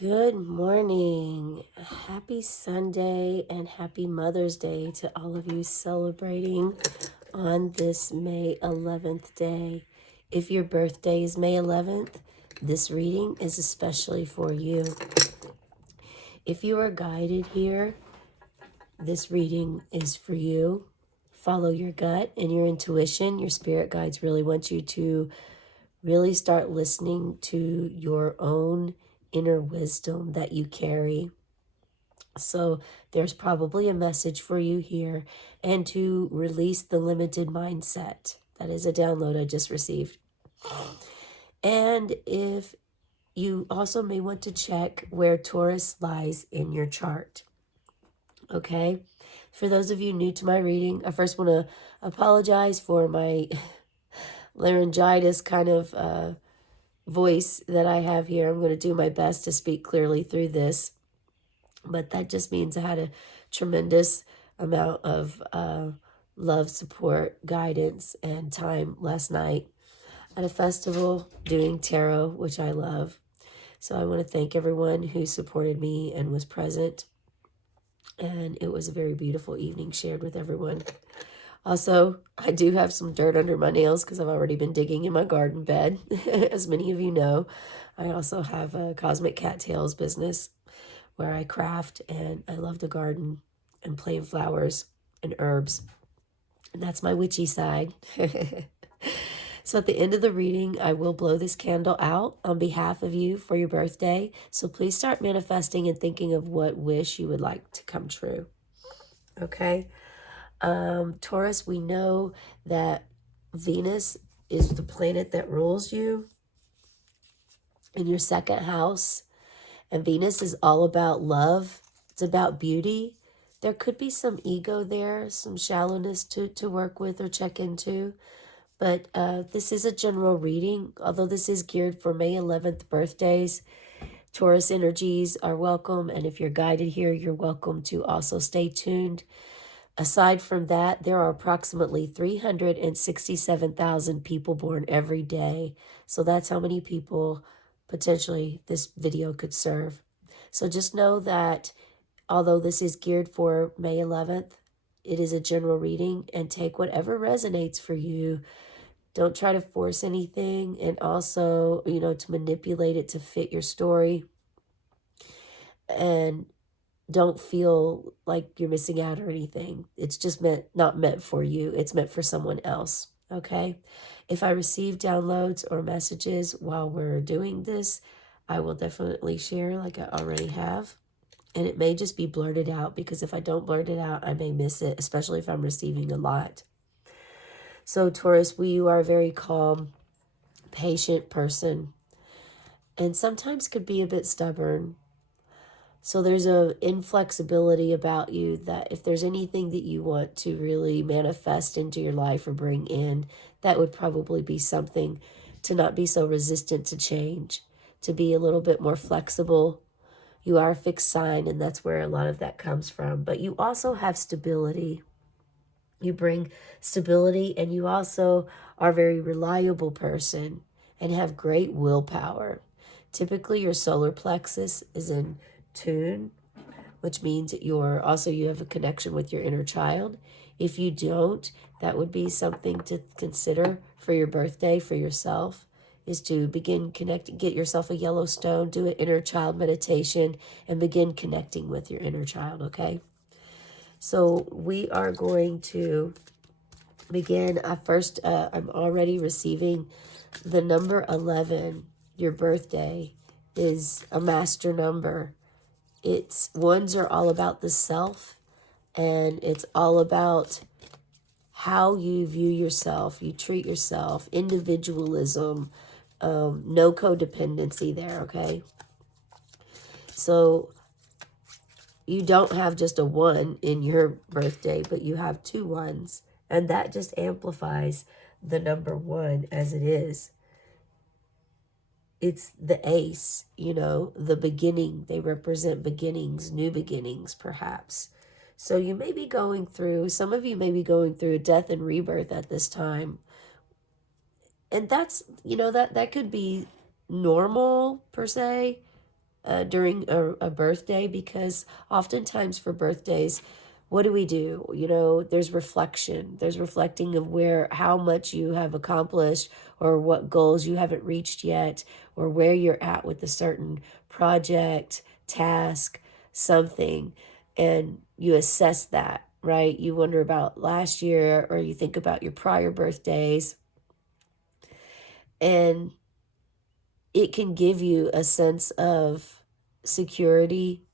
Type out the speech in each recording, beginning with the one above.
Good morning. Happy Sunday and happy Mother's Day to all of you celebrating on this May 11th day. If your birthday is May 11th, this reading is especially for you. If you are guided here, this reading is for you. Follow your gut and your intuition. Your spirit guides really want you to really start listening to your own inner wisdom that you carry. So there's probably a message for you here, and to release the limited mindset. That is a download I just received. And if you also may want to check where Taurus lies in your chart. Okay. For those of you new to my reading, I first want to apologize for my laryngitis kind of voice that I have here. I'm going to do my best to speak clearly through this, but that just means I had a tremendous amount of love, support, guidance, and time last night at a festival doing tarot, which I love. So I want to thank everyone who supported me and was present. And it was a very beautiful evening shared with everyone. Also, I do have some dirt under my nails because I've already been digging in my garden bed, as many of you know. I also have a Cosmic Cattails business where I craft, and I love to garden and play in flowers and herbs. And that's my witchy side. So at the end of the reading, I will blow this candle out on behalf of you for your birthday. So please start manifesting and thinking of what wish you would like to come true. Okay? Taurus, we know that Venus is the planet that rules you in your second house. And Venus is all about love. It's about beauty. There could be some ego there, some shallowness to work with or check into. But this is a general reading. Although this is geared for May 11th birthdays, Taurus energies are welcome. And if you're guided here, you're welcome to also stay tuned. Aside from that, there are approximately 367,000 people born every day. So that's how many people potentially this video could serve. So just know that although this is geared for May 11th, it is a general reading, and take whatever resonates for you. Don't try to force anything, and also, to manipulate it to fit your story. And don't feel like you're missing out or anything. It's just not meant for you. It's meant for someone else. Okay. If I receive downloads or messages while we're doing this, I will definitely share like I already have. And it may just be blurted out, because if I don't blurt it out, I may miss it, especially if I'm receiving a lot. So Taurus, you are a very calm, patient person, and sometimes could be a bit stubborn. So there's a inflexibility about you that if there's anything that you want to really manifest into your life or bring in, that would probably be something to not be so resistant to change, to be a little bit more flexible. You are a fixed sign, and that's where a lot of that comes from. But you also have stability. You bring stability, and you also are a very reliable person and have great willpower. Typically, your solar plexus is in tune, which means you have a connection with your inner child. If you don't, that would be something to consider for your birthday for yourself, is to begin connecting, get yourself a yellow stone, do an inner child meditation, and begin connecting with your inner child, okay? So we are going to begin. I'm already receiving the number 11. Your birthday is a master number. Ones are all about the self, and it's all about how you view yourself, you treat yourself, individualism, no codependency there, okay? So you don't have just a 1 in your birthday, but you have 2 ones, and that just amplifies the number 1 as it is. It's the ace, the beginning. They represent beginnings, new beginnings, perhaps. So you may be going through, some of you may be going through a death and rebirth at this time. And that's, that could be normal per se, during a birthday, because oftentimes for birthdays, what do we do? You know, there's reflection. There's reflecting of how much you have accomplished, or what goals you haven't reached yet, or where you're at with a certain project, task, something, and you assess that, right? You wonder about last year, or you think about your prior birthdays, and it can give you a sense of security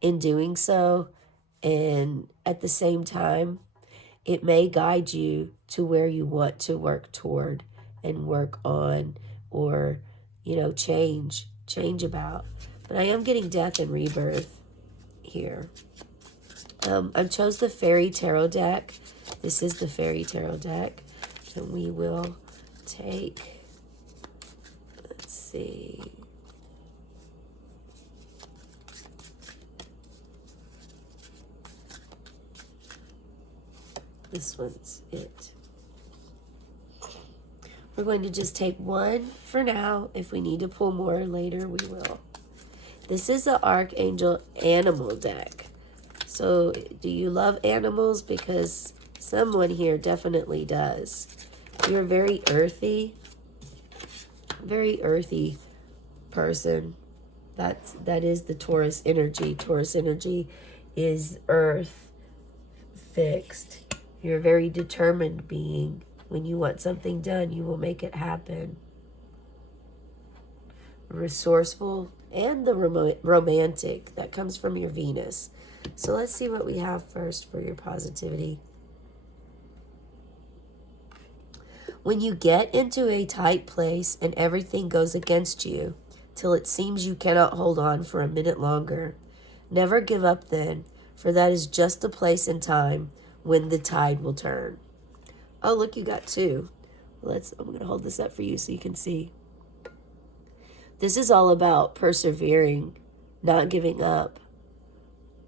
in doing so. And at the same time, it may guide you to where you want to work toward and work on, or, you know, change about. But I am getting death and rebirth here. I chose the Fairy Tarot deck. This is the Fairy Tarot deck. And we will take, let's see, this one's it. We're going to just take one for now. If we need to pull more later, we will. This is the Archangel Animal deck. So do you love animals? Because someone here definitely does. You're very earthy person. That is the Taurus energy. Taurus energy is earth fixed. You're a very determined being. When you want something done, you will make it happen. Resourceful, and the romantic that comes from your Venus. So let's see what we have first for your positivity. When you get into a tight place and everything goes against you till it seems you cannot hold on for a minute longer, never give up then, for that is just the place and time when the tide will turn. Oh, look, you got two. I'm going to hold this up for you so you can see. This is all about persevering, not giving up.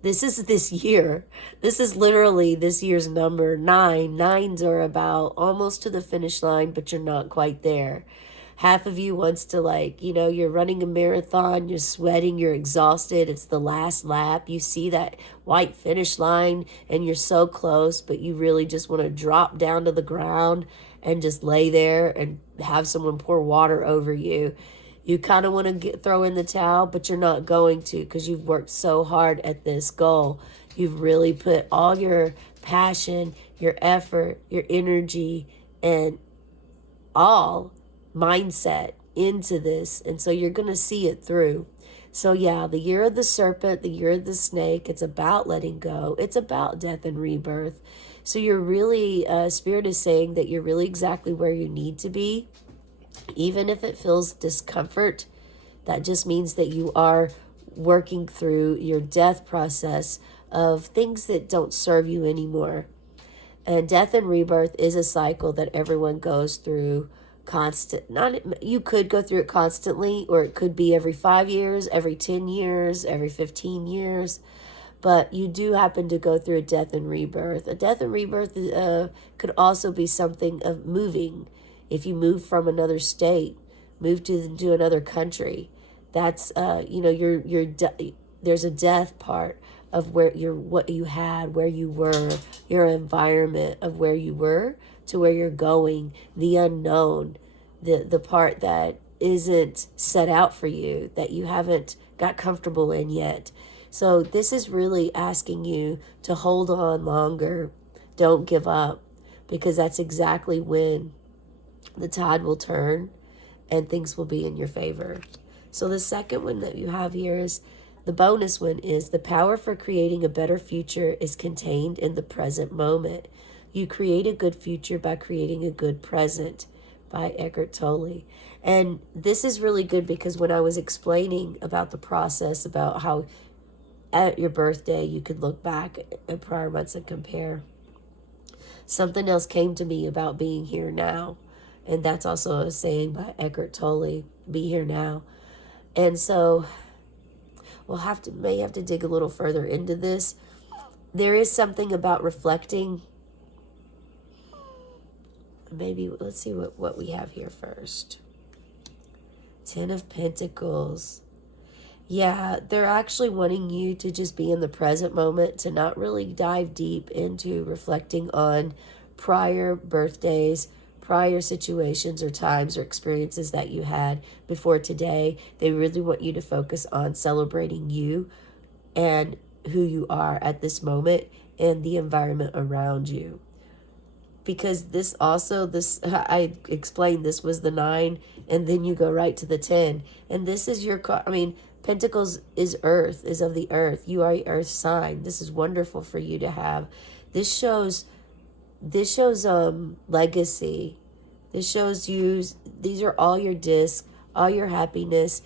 This is this year. This is literally this year's number 9. 9s are about almost to the finish line, but you're not quite there. Half of you wants to, like, you know, you're running a marathon, you're sweating, you're exhausted, it's the last lap. You see that white finish line and you're so close, but you really just want to drop down to the ground and just lay there and have someone pour water over you. You kind of want to throw in the towel, but you're not going to, because you've worked so hard at this goal. You've really put all your passion, your effort, your energy, and all mindset into this. And so you're going to see it through. So yeah, the year of the serpent, the year of the snake, it's about letting go. It's about death and rebirth. So you're really, Spirit is saying that you're really exactly where you need to be. Even if it feels discomfort, that just means that you are working through your death process of things that don't serve you anymore. And death and rebirth is a cycle that everyone goes through you could go through it constantly, or it could be every 5 years, every 10 years, every 15 years. But you do happen to go through a death and rebirth. A death and rebirth could also be something of moving. If you move from another state, move to another country, that's there's a death part of what you had, where you were, your environment of where you were to where you're going, the unknown, the part that isn't set out for you, that you haven't got comfortable in yet. So this is really asking you to hold on longer. Don't give up, because that's exactly when the tide will turn and things will be in your favor. So the second one that you have here is the bonus one is the power for creating a better future is contained in the present moment. You create a good future by creating a good present, by Eckhart Tolle. And this is really good because when I was explaining about the process, about how at your birthday you could look back at prior months and compare, something else came to me about being here now. And that's also a saying by Eckhart Tolle, be here now. And so may have to dig a little further into this. There is something about reflecting. Maybe let's see what we have here first. 10 of Pentacles. Yeah, they're actually wanting you to just be in the present moment, to not really dive deep into reflecting on prior birthdays, prior situations or times or experiences that you had before today. They really want you to focus on celebrating you and who you are at this moment and the environment around you. Because this I explained, this was the 9, and then you go right to the 10, and this is your Pentacles is earth, is of the earth. You are a earth sign. This is wonderful for you to have. This shows legacy. This shows you, these are all your discs, all your happiness,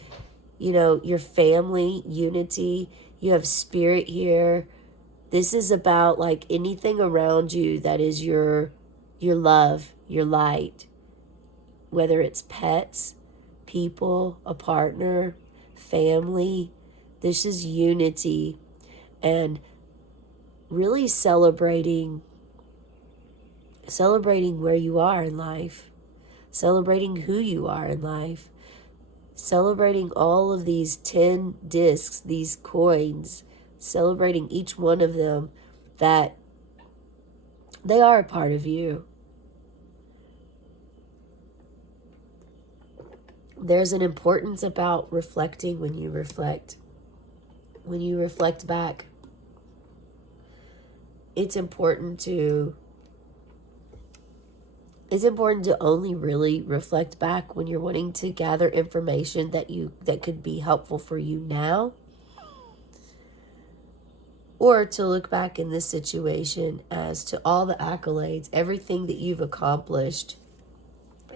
your family unity. You have spirit here. This is about like anything around you that is your love, your light, whether it's pets, people, a partner, family. This is unity and really celebrating where you are in life, celebrating who you are in life, celebrating all of these 10 discs, these coins, celebrating each one of them, that they are a part of you. There's an importance about reflecting when you reflect. When you reflect back, it's important to only really reflect back when you're wanting to gather information that could be helpful for you now, or to look back in this situation as to all the accolades, everything that you've accomplished,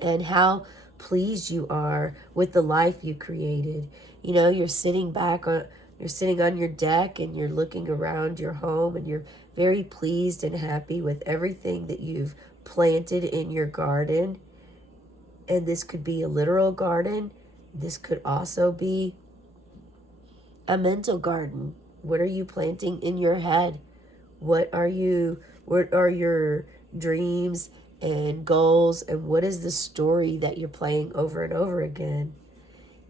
and how pleased you are with the life you created. You're sitting on your deck and you're looking around your home and you're very pleased and happy with everything that you've planted in your garden. And this could be a literal garden. This could also be a mental garden. What are you planting in your head? What are your dreams and goals, and what is the story that you're playing over and over again?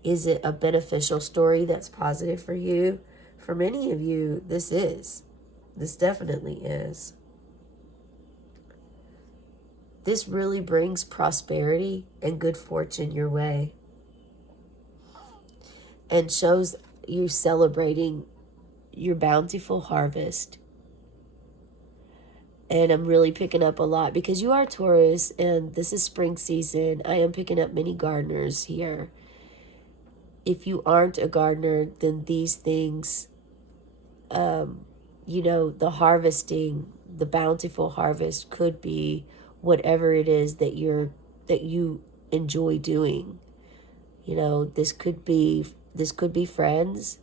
Is it a beneficial story that's positive for you? For many of you, this definitely is. This really brings prosperity and good fortune your way, and shows you celebrating your bountiful harvest. And I'm really picking up a lot because you are Taurus and this is spring season. I am picking up many gardeners here. If you aren't a gardener, then these things, the harvesting, the bountiful harvest could be whatever it is that you enjoy doing. This could be friends,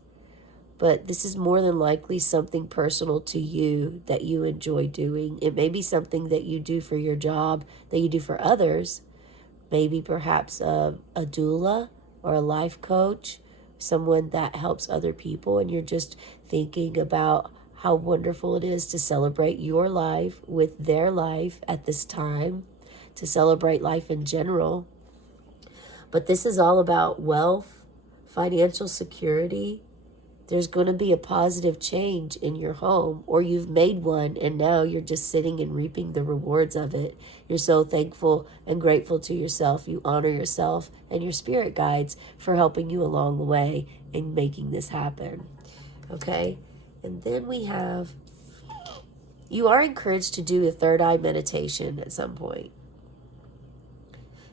but this is more than likely something personal to you that you enjoy doing. It may be something that you do for your job, that you do for others. Maybe perhaps a doula or a life coach, someone that helps other people, and you're just thinking about how wonderful it is to celebrate your life with their life at this time, to celebrate life in general. But this is all about wealth, financial security. There's going to be a positive change in your home, or you've made one and now you're just sitting and reaping the rewards of it. You're so thankful and grateful to yourself. You honor yourself and your spirit guides for helping you along the way and making this happen. Okay? And then you are encouraged to do a third eye meditation at some point.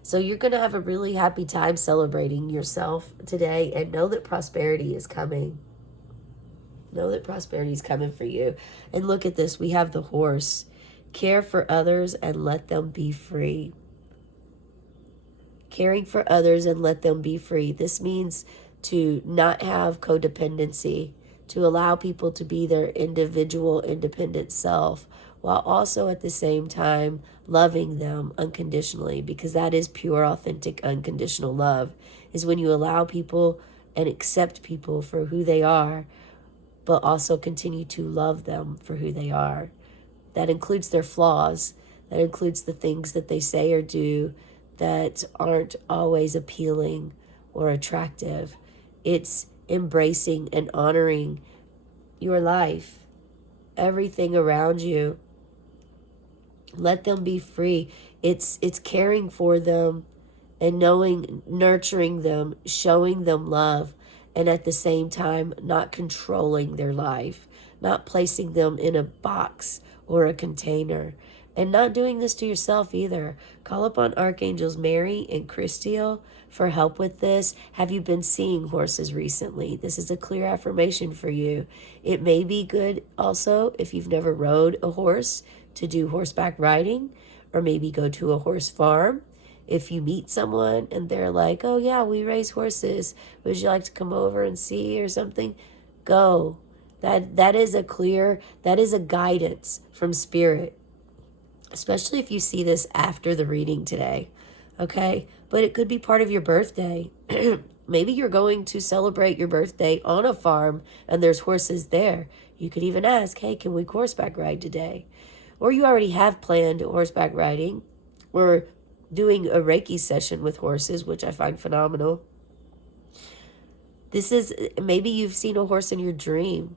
So you're going to have a really happy time celebrating yourself today, and know that prosperity is coming. Know that prosperity is coming for you. And look at this. We have the horse. Care for others and let them be free. Caring for others and let them be free. This means to not have codependency, to allow people to be their individual, independent self, while also at the same time loving them unconditionally, because that is pure, authentic, unconditional love, is when you allow people and accept people for who they are, but also continue to love them for who they are. That includes their flaws. That includes the things that they say or do that aren't always appealing or attractive. It's embracing and honoring your life, everything around you. Let them be free. It's caring for them and knowing, nurturing them, showing them love, and at the same time not controlling their life, not placing them in a box or a container, and not doing this to yourself either. Call upon Archangels Mary and Christiel for help with this. Have you been seeing horses recently? This is a clear affirmation for you. It may be good also if you've never rode a horse to do horseback riding, or maybe go to a horse farm. If you meet someone and they're like, oh yeah, we raise horses, would you like to come over and see or something? Go. That is a guidance from spirit, especially if you see this after the reading today. Okay? But it could be part of your birthday. Maybe you're going to celebrate your birthday on a farm and there's horses there. You could even ask, hey, can we horseback ride today? Or you already have planned horseback riding, or doing a Reiki session with horses, which I find phenomenal. Maybe you've seen a horse in your dream,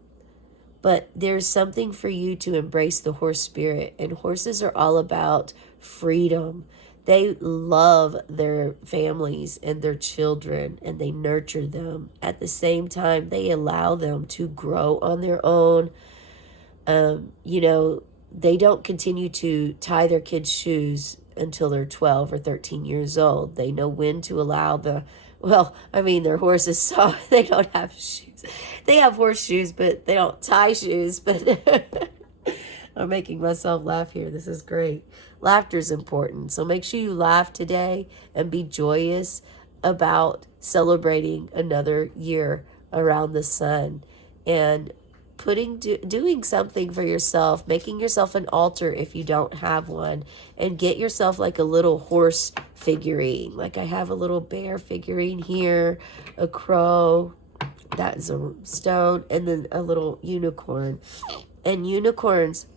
but there's something for you to embrace the horse spirit. And horses are all about freedom. They love their families and their children, and they nurture them. At the same time, they allow them to grow on their own. They don't continue to tie their kids' shoes until they're 12 or 13 years old. They know when to allow their horses, so they don't have shoes. They have horseshoes, but they don't tie shoes. But I'm making myself laugh here. This is great. Laughter is important. So make sure you laugh today and be joyous about celebrating another year around the sun, and doing something for yourself, making yourself an altar if you don't have one, and get yourself like a little horse figurine. Like I have a little bear figurine here, a crow, that is a stone, and then a little unicorn. And unicorns,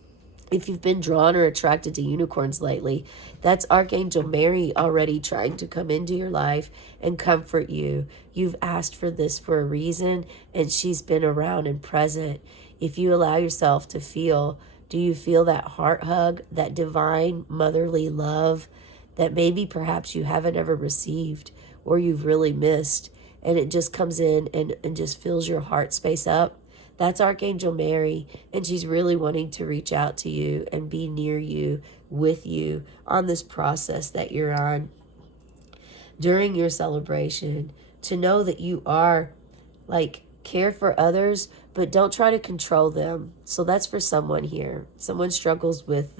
if you've been drawn or attracted to unicorns lately, that's Archangel Mary already trying to come into your life and comfort you. You've asked for this for a reason, and she's been around and present. If you allow yourself to feel, do you feel that heart hug, that divine motherly love that maybe perhaps you haven't ever received or you've really missed, and it just comes in and just fills your heart space up? That's Archangel Mary, and she's really wanting to reach out to you and be near you, with you on this process that you're on during your celebration, to know that you are care for others, but don't try to control them. So that's for someone here. Someone struggles with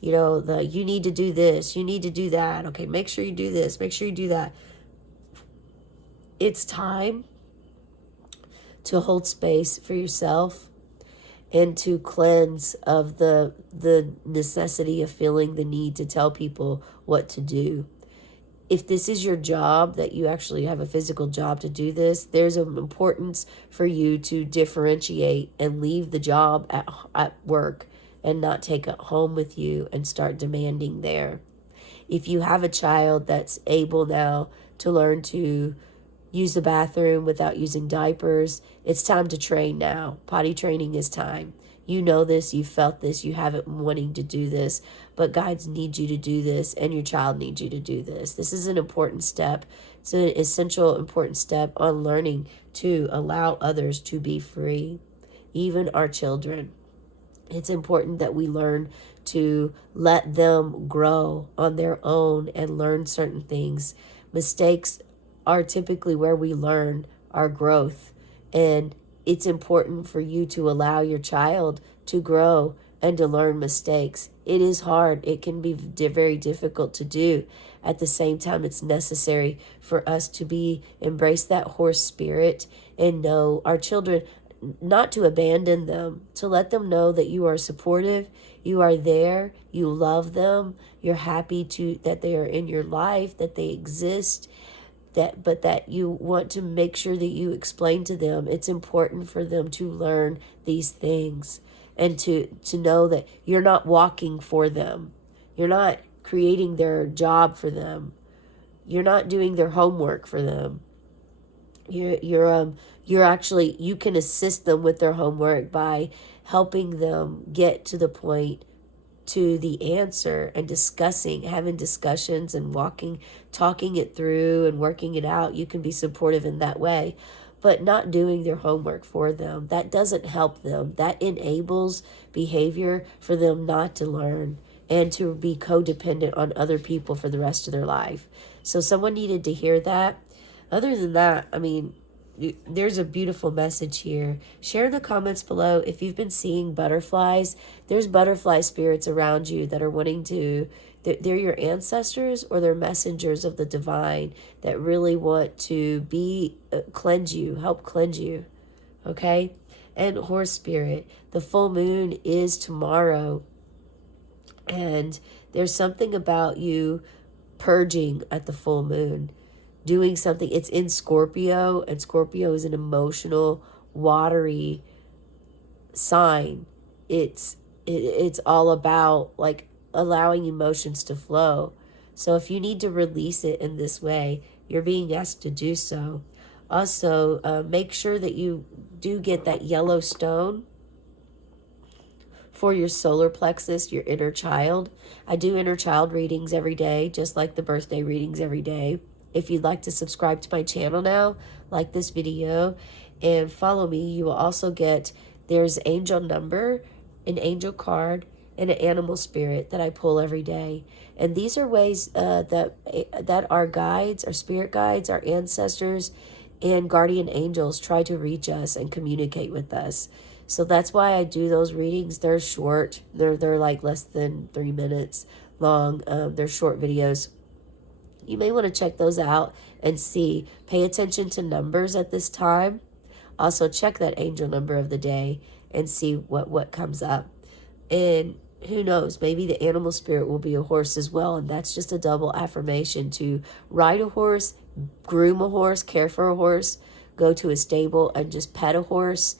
you need to do this, you need to do that. Okay, make sure you do this, make sure you do that. It's time to hold space for yourself and to cleanse of the necessity of feeling the need to tell people what to do. If this is your job, that you actually have a physical job to do this, there's an importance for you to differentiate and leave the job at work and not take it home with you and start demanding there. If you have a child that's able now to learn to use the bathroom without using diapers, it's time to train now. Potty training is time. You know this, you felt this, you haven't wanting to do this, but guides need you to do this, and your child needs you to do this. This is an important step. It's an essential, important step on learning to allow others to be free, even our children. It's important that we learn to let them grow on their own and learn certain things. Mistakes are typically where we learn our growth, and it's important for you to allow your child to grow and to learn mistakes. It is hard. It can be very difficult to do. At the same time, it's necessary for us to embrace that horse spirit and know our children, not to abandon them, to let them know that you are supportive, you are there, you love them, you're happy that they are in your life, that they exist, but that you want to make sure that you explain to them. It's important for them to learn these things and to know that you're not walking for them. You're not creating their job for them. You're not doing their homework for them. You're actually, you can assist them with their homework by helping them get to the point, to the answer, and having discussions and talking it through and working it out. You can be supportive in that way, but not doing their homework for them, that doesn't help them. That enables behavior for them not to learn and to be codependent on other people for the rest of their life. So someone needed to hear that. Other than that, I mean, there's a beautiful message here. Share in the comments below if you've been seeing butterflies. There's butterfly spirits around you that are wanting to, they're your ancestors or they're messengers of the divine that really want to cleanse you, help cleanse you. Okay? And horse spirit, the full moon is tomorrow. And there's something about you purging at the full moon, doing something. It's in Scorpio, and Scorpio is an emotional, watery sign. It's all about like allowing emotions to flow. So if you need to release it in this way, you're being asked to do so. Also, make sure that you do get that yellow stone for your solar plexus, your inner child. I do inner child readings every day, just like the birthday readings every day. If you'd like to subscribe to my channel now, like this video, and follow me, you will also get, there's angel number, an angel card, and an animal spirit that I pull every day. And these are ways that our guides, our spirit guides, our ancestors, and guardian angels try to reach us and communicate with us. So that's why I do those readings. They're short. They're like less than 3 minutes long. They're short videos. You may want to check those out and see. Pay attention to numbers at this time. Also check that angel number of the day and see what comes up. And who knows, maybe the animal spirit will be a horse as well. And that's just a double affirmation to ride a horse, groom a horse, care for a horse, go to a stable and just pet a horse.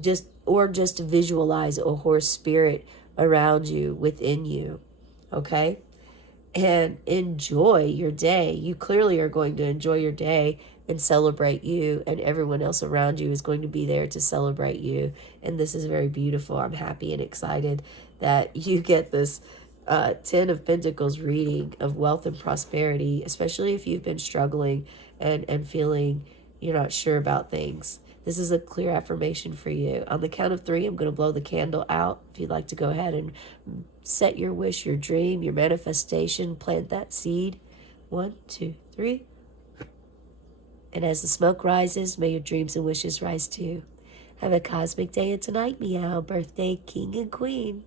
Just visualize a horse spirit around you, within you. Okay? And enjoy your day. You clearly are going to enjoy your day and celebrate you, and everyone else around you is going to be there to celebrate you. And this is very beautiful. I'm happy and excited that you get this 10 of Pentacles reading of wealth and prosperity, especially if you've been struggling and feeling you're not sure about things. This is a clear affirmation for you. On the count of 3, I'm going to blow the candle out. If you'd like to go ahead and set your wish, your dream, your manifestation, plant that seed. 1, 2, 3. And as the smoke rises, may your dreams and wishes rise too. Have a cosmic day and tonight, meow, birthday king and queen.